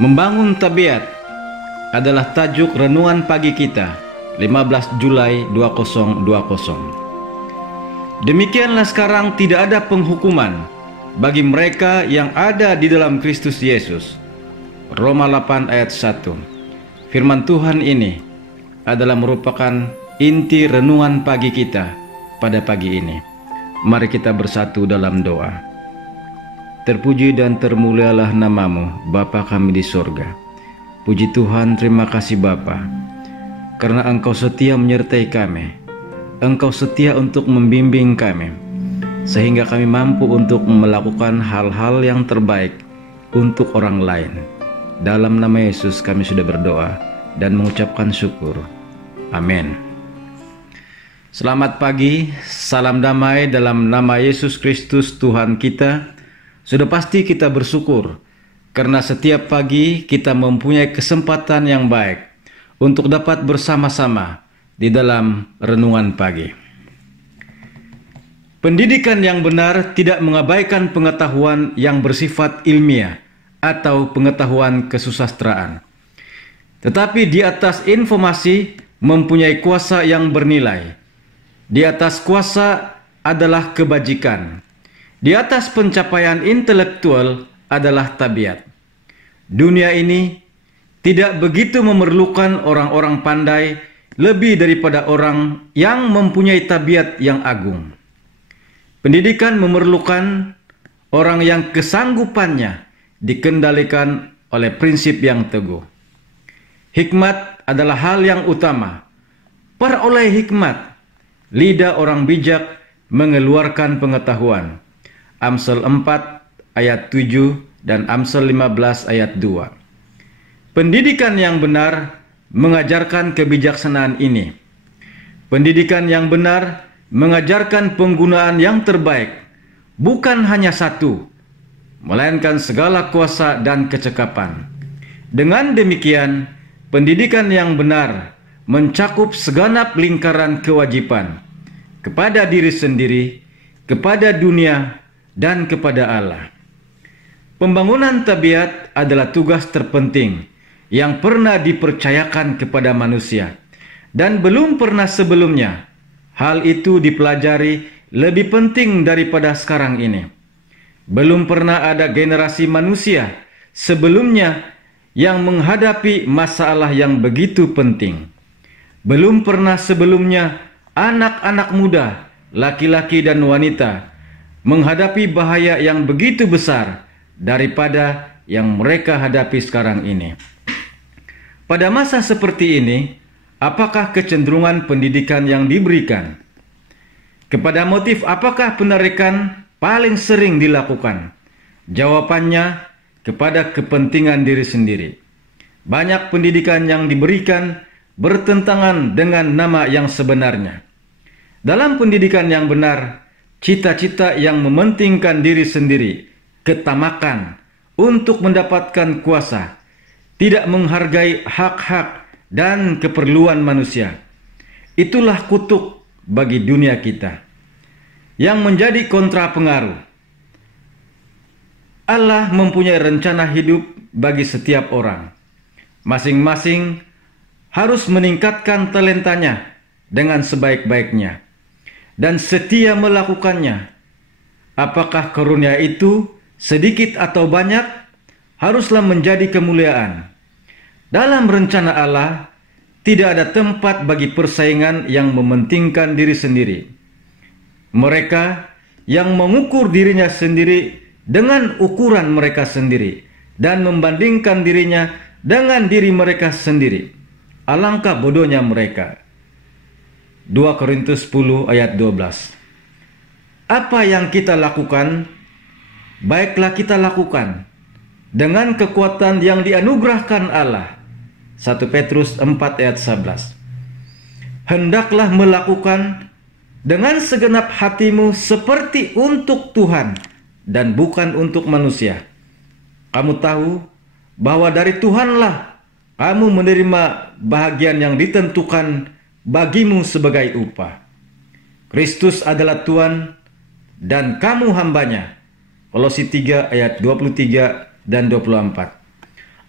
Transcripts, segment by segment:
Membangun tabiat adalah tajuk renungan pagi kita 15 Julai 2020. Demikianlah sekarang tidak ada penghukuman bagi mereka yang ada di dalam Kristus Yesus. Roma 8 ayat 1. Firman Tuhan ini adalah merupakan inti renungan pagi kita pada pagi ini. Mari kita bersatu dalam doa. Terpuji dan termulialah namamu, Bapa kami di sorga. Puji Tuhan, terima kasih Bapa, karena Engkau setia menyertai kami. Engkau setia untuk membimbing kami, sehingga kami mampu untuk melakukan hal-hal yang terbaik untuk orang lain. Dalam nama Yesus kami sudah berdoa dan mengucapkan syukur. Amin. Selamat pagi, salam damai dalam nama Yesus Kristus Tuhan kita. Sudah pasti kita bersyukur karena setiap pagi kita mempunyai kesempatan yang baik untuk dapat bersama-sama di dalam renungan pagi. Pendidikan yang benar tidak mengabaikan pengetahuan yang bersifat ilmiah atau pengetahuan kesusastraan. Tetapi di atas informasi mempunyai kuasa yang bernilai. Di atas kuasa adalah kebajikan. Di atas pencapaian intelektual adalah tabiat. Dunia ini tidak begitu memerlukan orang-orang pandai lebih daripada orang yang mempunyai tabiat yang agung. Pendidikan memerlukan orang yang kesanggupannya dikendalikan oleh prinsip yang teguh. Hikmat adalah hal yang utama. Peroleh hikmat, lidah orang bijak mengeluarkan pengetahuan. Amsal 4 ayat 7 dan Amsal 15 ayat 2. Pendidikan yang benar mengajarkan kebijaksanaan ini. Pendidikan yang benar mengajarkan penggunaan yang terbaik, bukan hanya satu, melainkan segala kuasa dan kecekapan. Dengan demikian, pendidikan yang benar mencakup segenap lingkaran kewajiban kepada diri sendiri, kepada dunia, dan kepada Allah. Pembangunan tabiat adalah tugas terpenting yang pernah dipercayakan kepada manusia dan belum pernah sebelumnya hal itu dipelajari lebih penting daripada sekarang ini. Belum pernah ada generasi manusia sebelumnya yang menghadapi masalah yang begitu penting. Belum pernah sebelumnya anak-anak muda, laki-laki dan wanita menghadapi bahaya yang begitu besar daripada yang mereka hadapi sekarang ini. Pada masa seperti ini, apakah kecenderungan pendidikan yang diberikan? Kepada motif apakah penarikan paling sering dilakukan? Jawabannya kepada kepentingan diri sendiri. Banyak pendidikan yang diberikan bertentangan dengan nama yang sebenarnya. Dalam pendidikan yang benar, cita-cita yang mementingkan diri sendiri, ketamakan untuk mendapatkan kuasa, tidak menghargai hak-hak dan keperluan manusia. Itulah kutuk bagi dunia kita yang menjadi kontra pengaruh. Allah mempunyai rencana hidup bagi setiap orang. Masing-masing harus meningkatkan talentanya dengan sebaik-baiknya dan setia melakukannya. Apakah karunia itu sedikit atau banyak, haruslah menjadi kemuliaan. Dalam rencana Allah, tidak ada tempat bagi persaingan yang mementingkan diri sendiri. Mereka yang mengukur dirinya sendiri dengan ukuran mereka sendiri dan membandingkan dirinya dengan diri mereka sendiri, alangkah bodohnya mereka. 2 Korintus 10 ayat 12. Apa yang kita lakukan, baiklah kita lakukan dengan kekuatan yang dianugerahkan Allah. 1 Petrus 4 ayat 11. Hendaklah melakukan dengan segenap hatimu seperti untuk Tuhan dan bukan untuk manusia. Kamu tahu bahwa dari Tuhanlah kamu menerima bahagian yang ditentukan bagimu sebagai upah. Kristus adalah Tuhan dan kamu hambanya. Kolose 3 ayat 23 dan 24.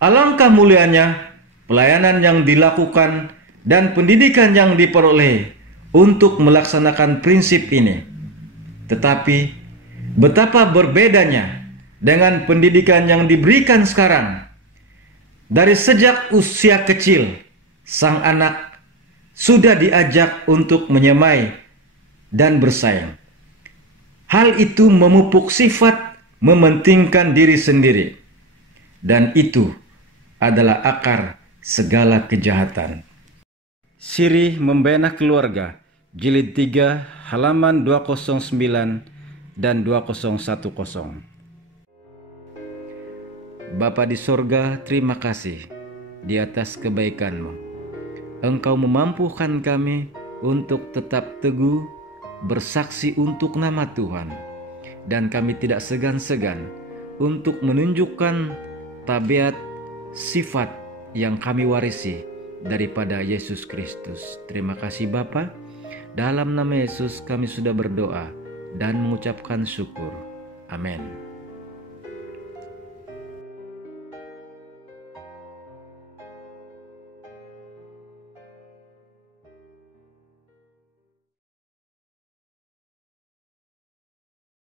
Alangkah mulianya pelayanan yang dilakukan dan pendidikan yang diperoleh untuk melaksanakan prinsip ini. Tetapi betapa berbedanya dengan pendidikan yang diberikan sekarang. Dari sejak usia kecil, sang anak sudah diajak untuk menyemai dan bersaing. Hal itu memupuk sifat mementingkan diri sendiri, dan itu adalah akar segala kejahatan. Sirih Membina Keluarga, Jilid 3, halaman 209 dan 2010. Bapa di sorga, terima kasih di atas kebaikan-Mu. Engkau memampukan kami untuk tetap teguh bersaksi untuk nama Tuhan, dan kami tidak segan-segan untuk menunjukkan tabiat sifat yang kami warisi daripada Yesus Kristus. Terima kasih Bapa. Dalam nama Yesus kami sudah berdoa dan mengucapkan syukur. Amin.